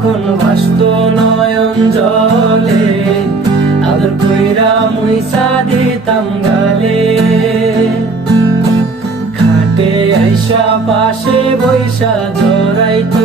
যখন ভাসত নয়ন জলে আদর কইরা মুইসা দিতাম গালে খাটে আইসা পাশে বৈশা জড়াইত